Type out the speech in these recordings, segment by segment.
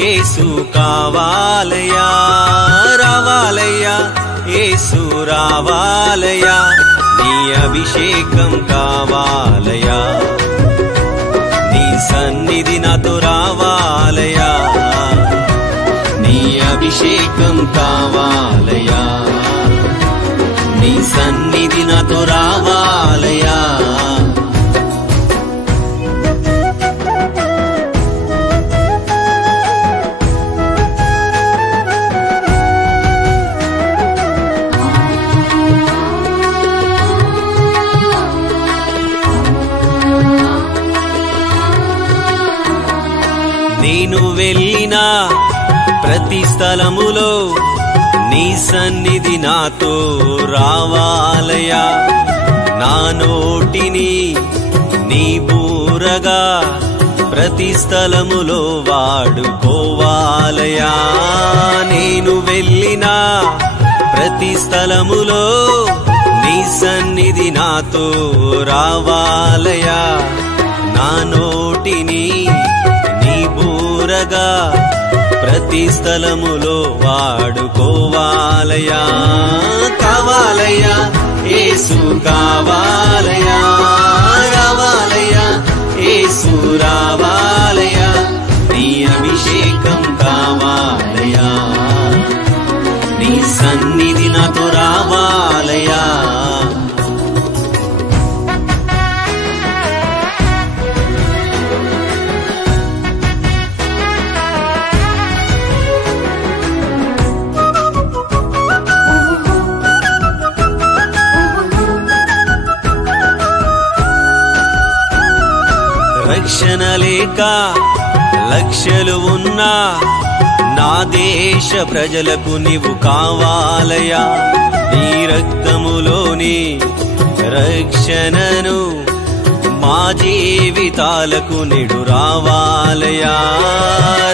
యేసు కావాలయా, రావాలయ్యా యేసు రావాలయా, నీ అభిషేకం కావాలయా, నీ సన్నిధి నాతో రావాలయా, నీ అభిషేకం కావాలయా, నీ సన్నిధి నాతో రావాలయా. నేను వెళ్ళిన ప్రతి స్థలములో నీ సన్నిధి నాతో రావాలయా, నా నోటిని నీ బూరగా ప్రతి స్థలములో వాడుకోవాలయా. నేను వెళ్ళిన ప్రతి స్థలములో నీ సన్నిధి నాతో రావాలయా, నా నోటిని నీ బూరగా ప్రతి స్థలములో వాడుకోవాలయా. కావాలయ్యా యేసు కావాలయా, రావాలయ్యా యేసు రావాలయా, నీ అభిషేకం కావాలయా, నీ సన్నిధి నాతో రావాలయా. రక్షణ లేక లక్షలు ఉన్నా నా దేశ ప్రజలకు నీవు కావాలయా, నీ రక్తములోని రక్షణను మా జీవితాలకు నేడు రావాలయా.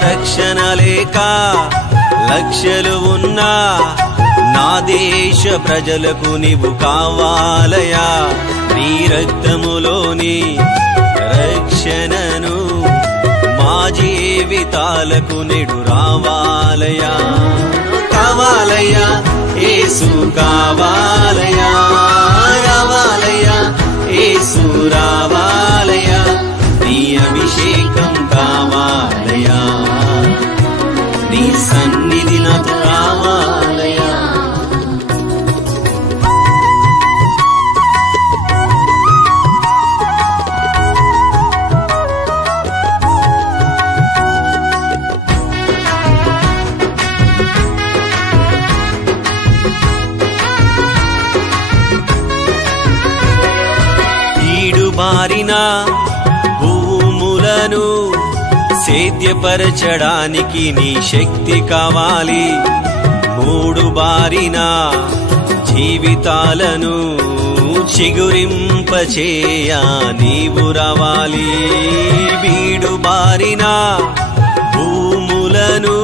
రక్షణ లేక లక్షలు ఉన్నా నా దేశ ప్రజలకు నీవు కావాలయా, నీ రక్తములోని రక్షణను మా జీవితాలకు నేడు రావాలయా. కావాలయ్యా యేసు కావాలయా, రావాలయ్యా యేసు రావాలయా, నీ అభిషేకం కావాలయా, నీ సన్నిధి నాతో రావాలయా. మారిన భూములను సేద్యపరచడానికి నీ శక్తి కావాలి, మూడు బారిన జీవితాలను చిగురింపచేయ నీవు రావాలి. బీడు బారిన భూములను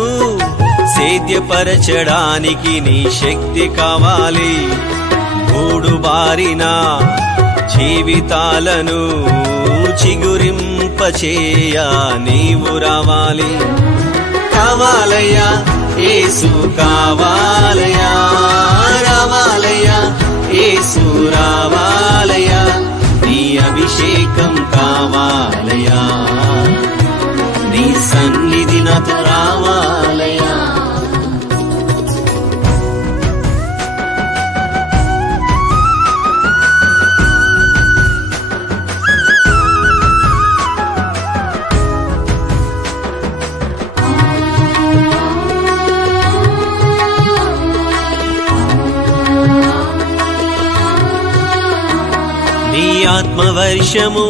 సేద్యపరచడానికి నీ శక్తి కావాలి, మూడు బారిన జీవితాలను చిగురింపచేయ నీవు రావాలి. కావాలయ్యా యేసు కావాలయా, రావాలయ్యా యేసు రావాలయా, నీ అభిషేకం కావాలయా, నీ సన్నిధి నాతో రావాలయా. నీ ఆత్మవర్షము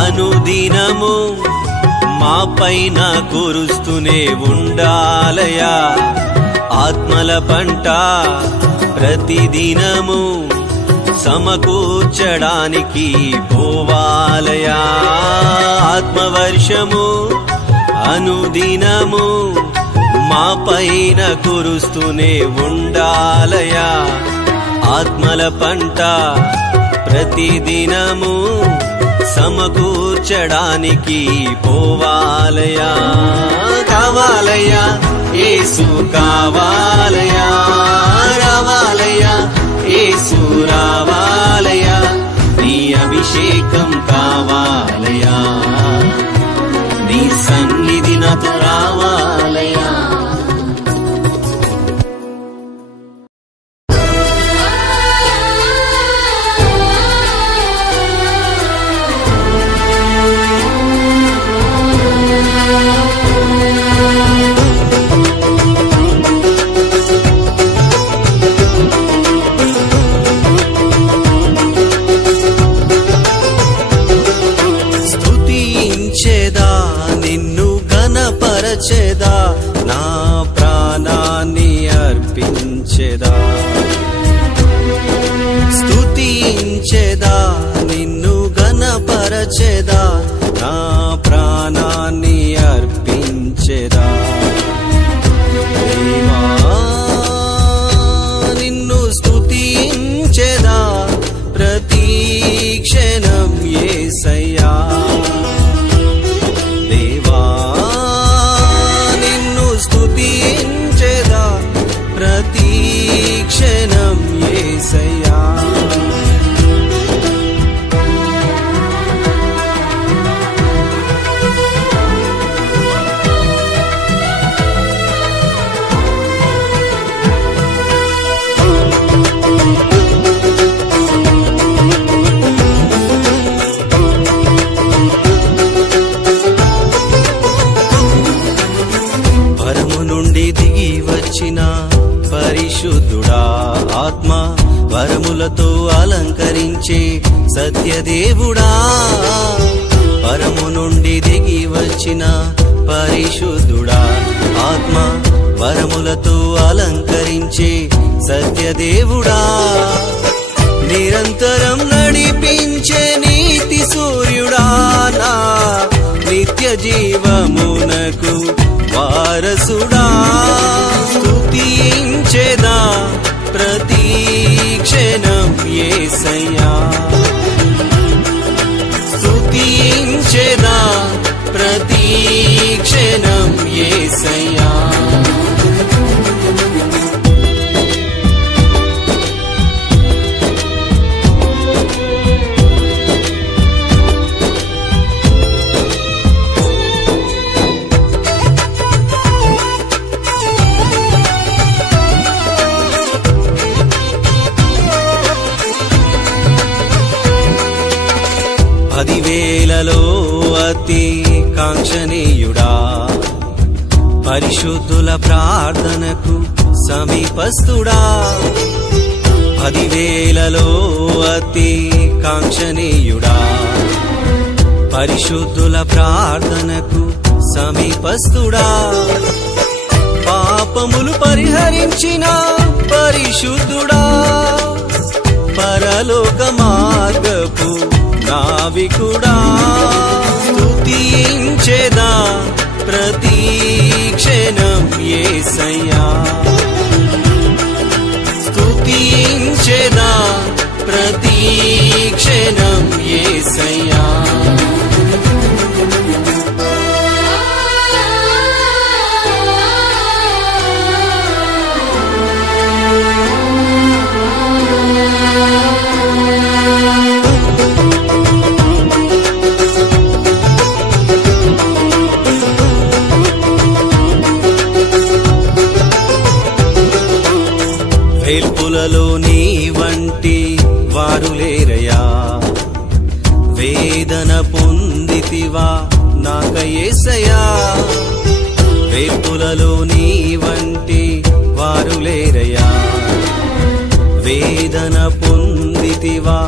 అనుదినము మా పైన కురుస్తూనే ఉండాలయా, ఆత్మల పంట ప్రతిదినము సమకూర్చడానికి పోవాలయా. ఆత్మవర్షము అనుదినము మా పైన కురుస్తూనే ఉండాలయా, ఆత్మల పంట ప్రతిదినము సమకూర్చడానికి పోవాలయా. కావాలయ్యా యేసు కావాలయా, రావాలయ్యా యేసు రావాలయా, నీ అభిషేకం కావాలయా, నీ సన్నిధి నాతో రావాలయా. స్తుతించెదా నా ప్రాణాన్ని అర్పించెదా, స్తుతించెదా నిన్ను ఘనపరచెదా, నా ప్రాణాన్ని అర్పించెదా. దేవా నిన్ను స్తుతించెదా ప్రతి క్షణం యేసయ్యా. స్తుతించెదా ప్రతి క్షణం యేసయ్యా. పరిశుద్ధుడా ఆత్మ వరములతో అలంకరించే సత్యదేవుడా, పరము నుండి దిగి వచ్చిన పరిశుద్ధుడా ఆత్మ వరములతో అలంకరించే సత్యదేవుడా, నిరంతరం నడిపించే నీతి సూర్యుడా, నా నిత్య జీవమునకు వారసుడా. స్తుతించెదా ప్రతి క్షణం యేసయ్యా, స్తుతించెదా ప్రతి క్షణం యేసయ్యా. పదివేలలో అతి కాంక్షణీయుడా, పరిశుద్ధుల ప్రార్థనకు సమీపస్తుడా. పదివేలలో అతి కాంక్షణీయుడా, పరిశుద్ధుల ప్రార్థనకు సమీపస్తుడా. పాపములు పరిహరించిన పరిశుద్ధుడా, పరలోక మార్గపు నావికుడా. స్తుతించెదా ప్రతి క్షణం యేసయ్యా, స్తుతించెదా ప్రతి క్షణం యేసయ్యా. వేల్పులలో నీ వంటి వారు లేరయ్యా, వేదన పొందితివా నాక యేసయ్యా. వేల్పులలో నీ వంటి వారు లేరయ్యా, వేదన పొందితివా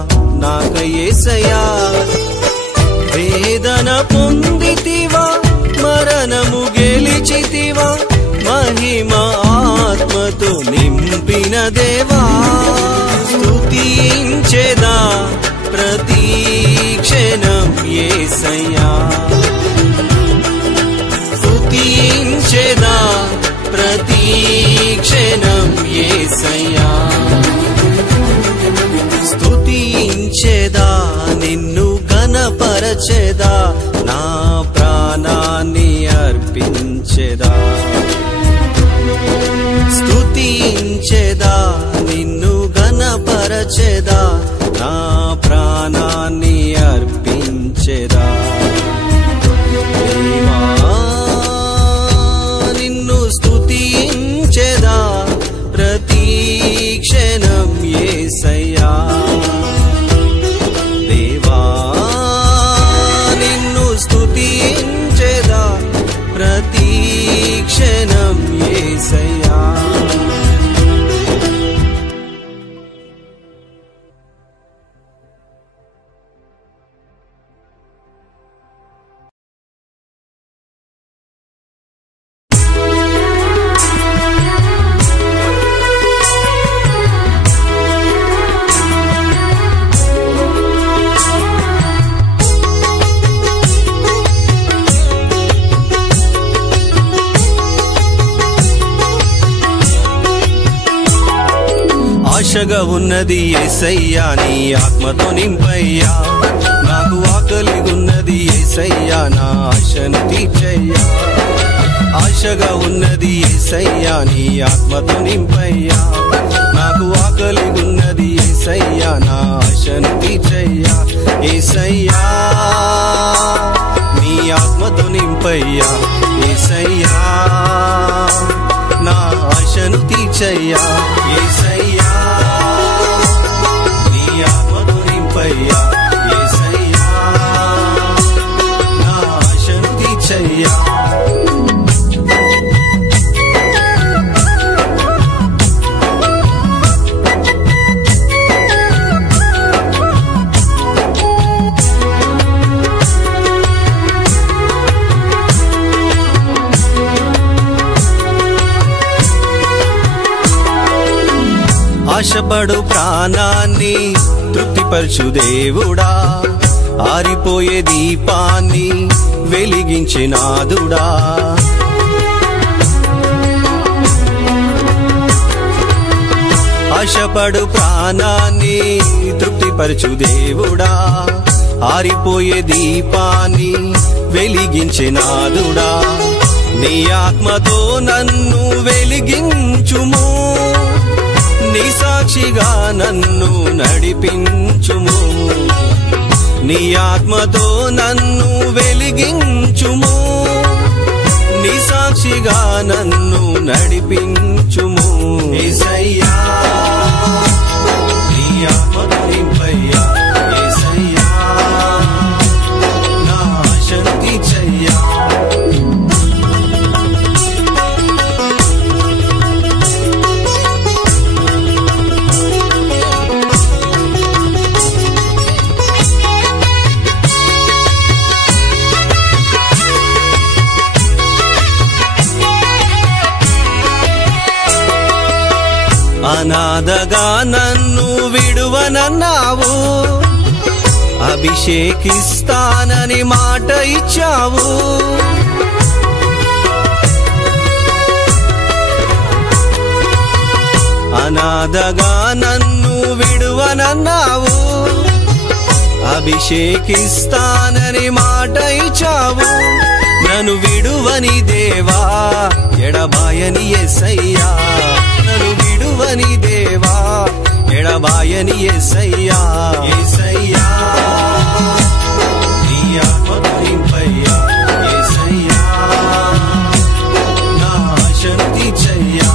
నాక యేసయ్యా. వేదన పొందితివా మరణము గెలిచితివా, మహిమ ఆత్మతో నింపిన దేవా. స్తుతించెదా ప్రతి క్షణం యేసయ్యా, స్తుతించెదా ప్రతి క్షణం యేసయ్యా. స్తుతించెదా నిన్ను ఘనపరచెదా, పరచెదా నా ప్రాణాన్ని అర్పించెదా స్తుతించెదా నిన్ను ఘనపరచెదా నా ప్రాణాన్ని అర్పించెదా దేవా నిన్ను స్తుతించెదా ప్రతి క్షణం యేసయ్యా దేవా నిన్ను స్తుతించెదా ప్రతి క్షణం యేసయ్యా ఆశగా ఉన్నది యేసయ్యా నీ ఆత్మతో నింపయ్యా నాకు ఆకలి ఉన్నది యేసయ్యా నా ఆశను తీర్చయ్యా ఆశగా ఉన్నది యేసయ్యా నీ ఆత్మతో నింపయ్యా నాకు ఆకలి ఉన్నది యేసయ్యా నా ఆశను తీర్చయ్యా యేసయ్యా నీ ఆత్మతో నింపయ్యా యేసయ్యా నా ఆశను తీర్చయ్యా యేసయ్యా నీ ఆత్మతో నింపయ్యా యేసయ్యా నా ఆశను తీర్చయ్యా ఆశపడు ప్రాణాన్ని తృప్తిపరచు దేవుడా ఆరిపోయే దీపాన్ని వెలిగించినాదుడా ఆశపడు ప్రాణాన్ని తృప్తిపరచు దేవుడా ఆరిపోయే దీపాన్ని వెలిగించినాదుడా నీ ఆత్మతో నన్ను వెలిగించుము నీ సాక్షిగా నన్ను నడిపించుము నీ ఆత్మతో నన్ను వెలిగించుము నీ సాక్షిగా నన్ను నడిపించుము యేసయ్యా నీ ఆత్మతో నింపయ్యా యేసయ్యా నా ఆశను తీర్చయ్యా అనాథగా నన్ను విడువనన్నావు అభిషేకిస్తానని మాట ఇచ్చావు అనాథగా నన్ను విడువనన్నావు అభిషేకిస్తానని మాట ఇచ్చావు నన్ను విడువని దేవా ఎడబాయని యేసయ్యా నన్ను విడువని దేవా ఎడబాయని యేసయ్యా యేసయ్యా నీ ఆత్మతో నింపయ్యా యేసయ్యా నా ఆశను తీర్చయ్యా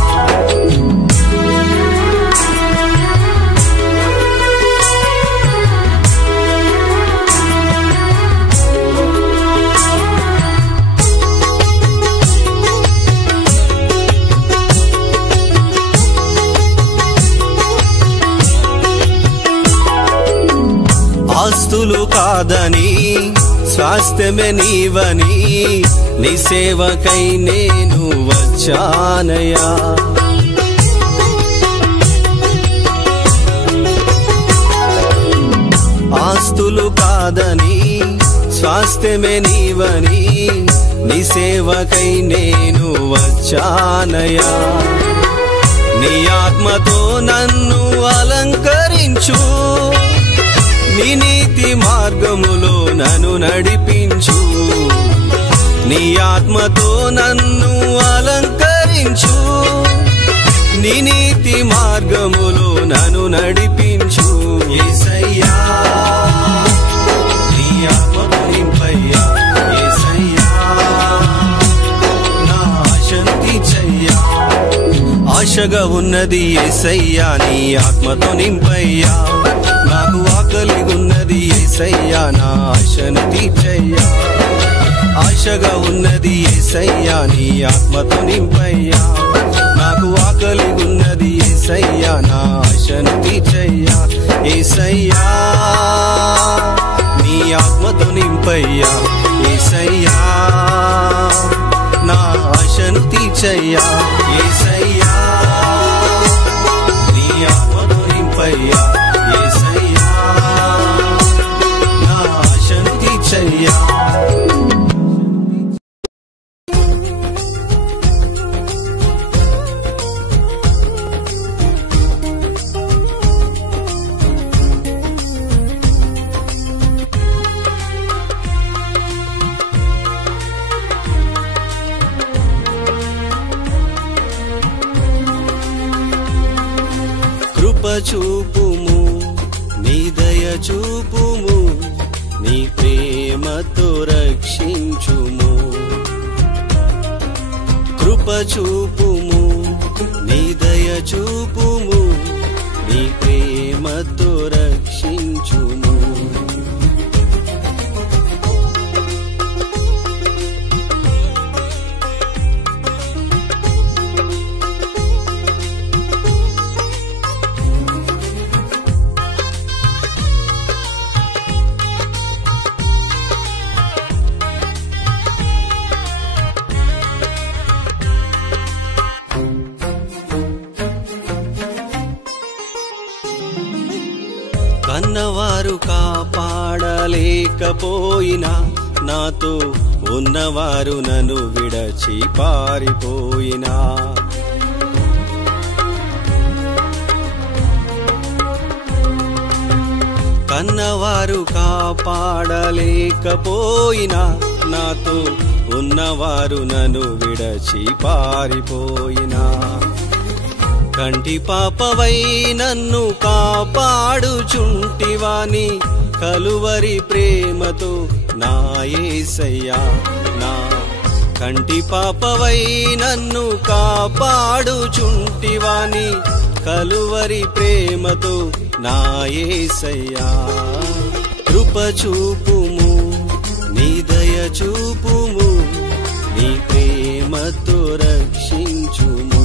ఆస్తులు కాదని స్వాస్థ్యమే నీవని నీ సేవకై నేను వచ్చానయ్యా ఆస్తులు కాదని స్వాస్థ్యమే నీవని నీ సేవకై నేను వచ్చానయ్యా నీ ఆత్మతో నన్ను అలంకరించు నీ నీతి మార్గములో నన్ను నడిపించు, నీ ఆత్మతో నన్ను అలంకరించు, నీ నీతి మార్గములో నన్ను నడిపించు. యేసయ్యా నీ ఆత్మతో నింపయ్యా, యేసయ్యా నా ఆశను తీర్చయ్యా. ఆశగా ఉన్నది యేసయ్యా నీ ఆత్మతో నింపయ్యా, నాకు ఆకలి ఉన్నది యేసయ్యా నా ఆశను తీర్చయ్యా. ఆశగా ఉన్నది యేసయ్యా నీ ఆత్మతో నింపయ్యా, నాకు ఆకలి ఉన్నది యేసయ్యా నా ఆశను తీర్చయ్యా. యేసయ్యా నీ ఆత్మతో నింపయ్యా, యేసయ్యా నా ఆశను తీర్చయ్యా. యేసయ్యా నీ ఆత్మతో నింపయ్యా, యేసయ్యా నా ఆశను తీర్చయ్యా. చూపుము నీ దయ చూపుము, నీ ప్రేమతో రక్షించుము. కృప చూపుము నీ దయ చూపుము, నీ ప్రేమతో రక్షించుము. కన్నవారు కాపాడలేకపోయినా, నాతో ఉన్నవారు నన్ను విడచి పారిపోయినా, కన్నవారు కాపాడలేకపోయినా, నాతో ఉన్నవారు నన్ను విడచి పారిపోయినా, కంటి పాపవై నన్ను కాపాడుచుంటివాని కలువరి ప్రేమతో నా యేసయ్యా. నా కంటి పాపవై నన్ను కాపాడుచుంటివాని కలువరి ప్రేమతో నా యేసయ్యా. కృప చూపుము నీ దయ చూపుము, నీ ప్రేమతో రక్షించుము.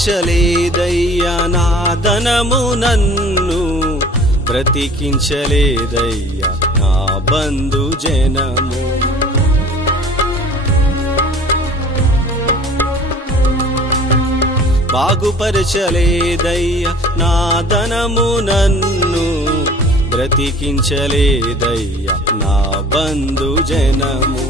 బాగుపరచలేదయ్యా నా ధనము, నన్ను బ్రతికించలేదయ్యా నా బంధు జనము. బాగుపరచలేదయ్యా నా ధనము, నన్ను బ్రతికించలేదయ్యా నా బంధు జనము.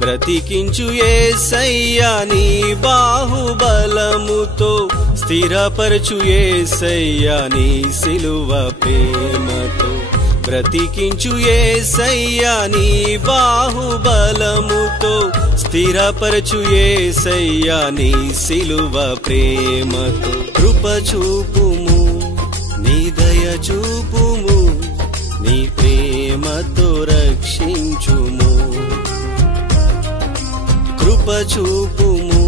బ్రతికించు యేసయ్యా నీ బాహుబలముతో, స్థిరపరచు యేసయ్యా నీ సిలువ ప్రేమతో. బ్రతికించు యేసయ్యా నీ బాహుబలముతో, స్థిరపరచు యేసయ్యా నీ సిలువ ప్రేమతో. కృప చూపుము నీ దయ చూపుము, నీ ప్రేమతో రక్షించుము. కృప చూపుము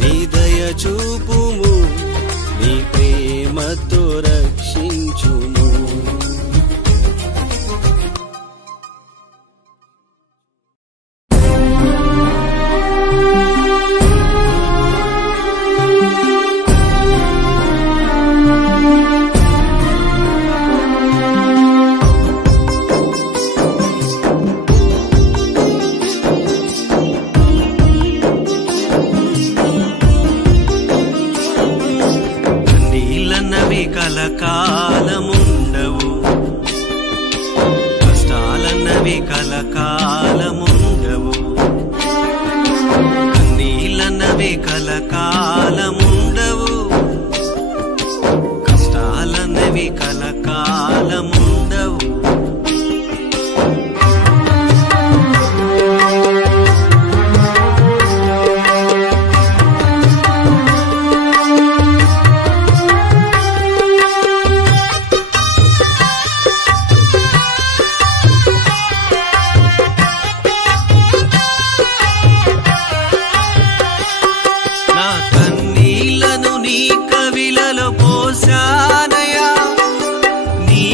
నీ దయ చూపుము, నీ ప్రేమతో రక్షించుము. కలకాలముండవు, కష్టాలన్నవి కలకాలముండవు, కన్నీళ్ళన్నవి కలకాలముండవు, కష్టాలన్నవి కలకాలముండవు. నీ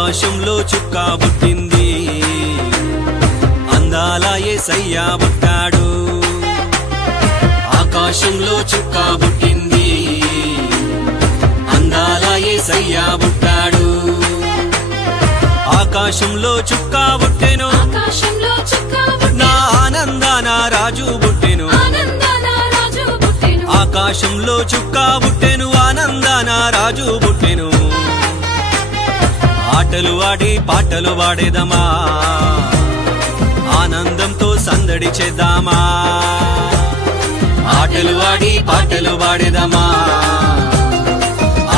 ఆకాశంలో చుక్క పుట్టింది, అందాల యేసయ్య పుట్టాడు. ఆకాశంలో చుక్క పుట్టింది, అందాల యేసయ్య పుట్టాడు. ఆకాశంలో చుక్క పుట్టెను, నా ఆనందాన రాజు పుట్టెను. ఆకాశంలో చుక్క పుట్టెను, ఆనందాన రాజు పుట్టెను. ఆటలు ఆడి పాటలు పాడేదమా, ఆనందంతో సందడి చేద్దామా. ఆటలు ఆడి పాటలు పాడేదమా,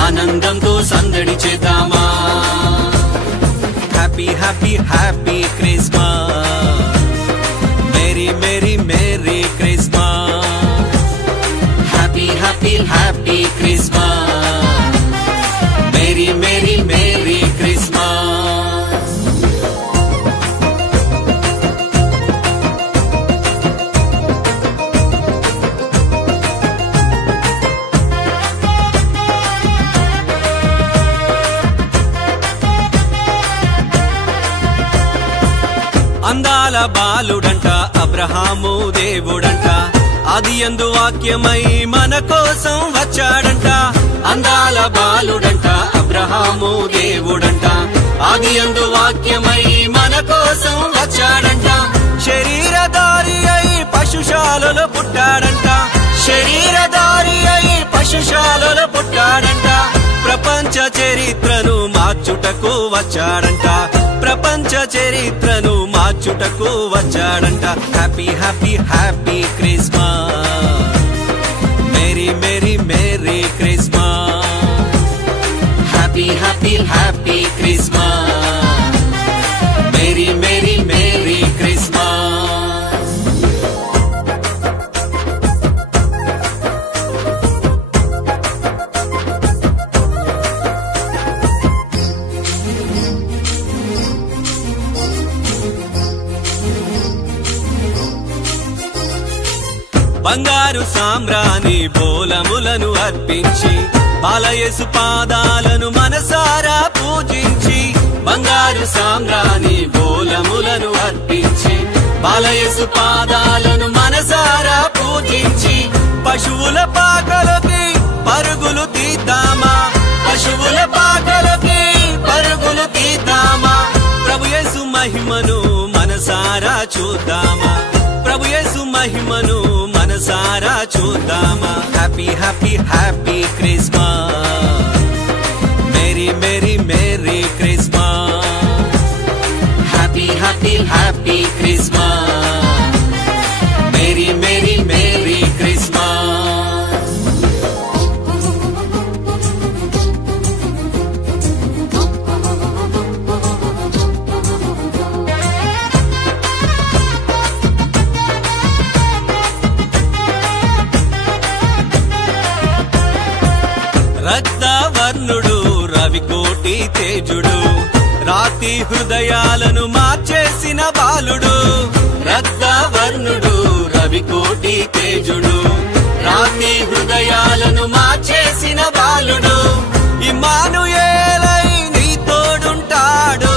ఆనందంతో సందడి చేద్దామా. Happy happy happy Christmas, merry merry merry Christmas. Happy happy happy Christmas, merry merry merry Christmas. అందాల బాలుడంట, అబ్రహాము దేవుడంట, ఆదియందు వాక్యమై మన కోసం వచ్చాడంట. అందాల బాలుడంట, అబ్రహాము దేవుడంట, ఆదియందు వాక్యమై మన కోసం వచ్చాడంట. శరీరధారి అయి పశుశాలలో పుట్టాడంట, శరీరధారి అయి పశుశాలలో పుట్టాడంట. ప్రపంచ చరిత్రను మార్చుటకు వచ్చాడంట, ప్రపంచ చరిత్రను మార్చుటకు వచ్చాడంట. Happy happy happy Christmas, merry merry merry Christmas. Happy happy happy Christmas, merry merry merry Christmas. బంగారు సామ్రాణి బోలములను అర్పించి, బాలయేసు పాదాలను మనసారా పూజించి. బంగారు సామ్రాణి బోలములను అర్పించి, బాలయేసు పాదాలను మనసారా పూజించి. పశువుల పాకలోకి పరుగులు తీద్దామా, పశువుల పాకలోకి పరుగులు తీద్దామా. ప్రభుయేసు మహిమను మనసారా చూద్దామా, ప్రభుయేసు మహిమను మనసారా చూద్దామా. Happy happy happy Christmas, merry merry merry Christmas. Happy happy happy Christmas, merry merry merry Christmas. రక్తవర్ణుడు రవికోటి తేజుడు, రాతి హృదయాలను మార్చేసిన బాలుడు. రక్తవర్ణుడు రవికోటి తేజుడు, రాతి హృదయాలను మార్చేసిన బాలుడు. ఇమ్మానుయేలై నీ తోడుంటాడు,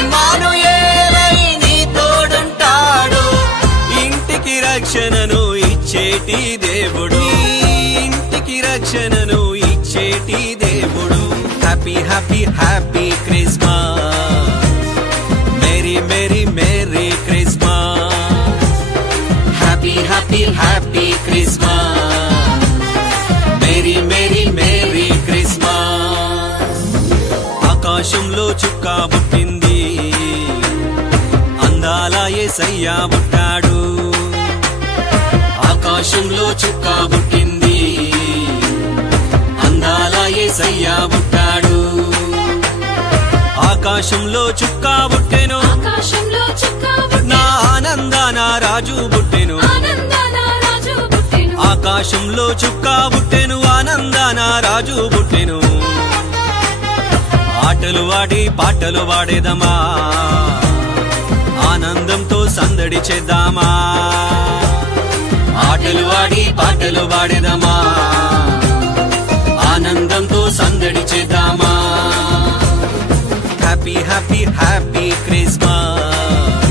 ఇమ్మానుయేలై నీ తోడుంటాడు. ఇంటికి రక్షణను ఇచ్చేటి దేవుడు, ఇంటికి రక్షణను ఇచ్చేటి దేవుడు. Happy happy happy Christmas, merry merry merry Christmas. Happy happy happy Christmas, merry merry merry Christmas. ఆకాశంలో చుక్క పుట్టింది, అందాల యేసయ్య పుట్టాడు. ఆకాశంలో చుక్క పుట్టింది, అందాల యేసయ్య పుట్టాడు. ఆకాశంలో చుక్క పుట్టెను, నా ఆనందాన రాజు పుట్టెను. ఆకాశంలో చుక్క పుట్టెను, ఆనందాన రాజు పుట్టెను. ఆటలు ఆడి పాటలు పాడేదమా, ఆనందంతో సందడి చేద్దామా. ఆటలు ఆడి పాటలు పాడేదమా, ఆనందంతో సందడి చేద్దామా. Happy happy happy Christmas,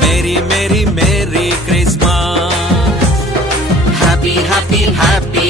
merry merry merry Christmas, happy happy happy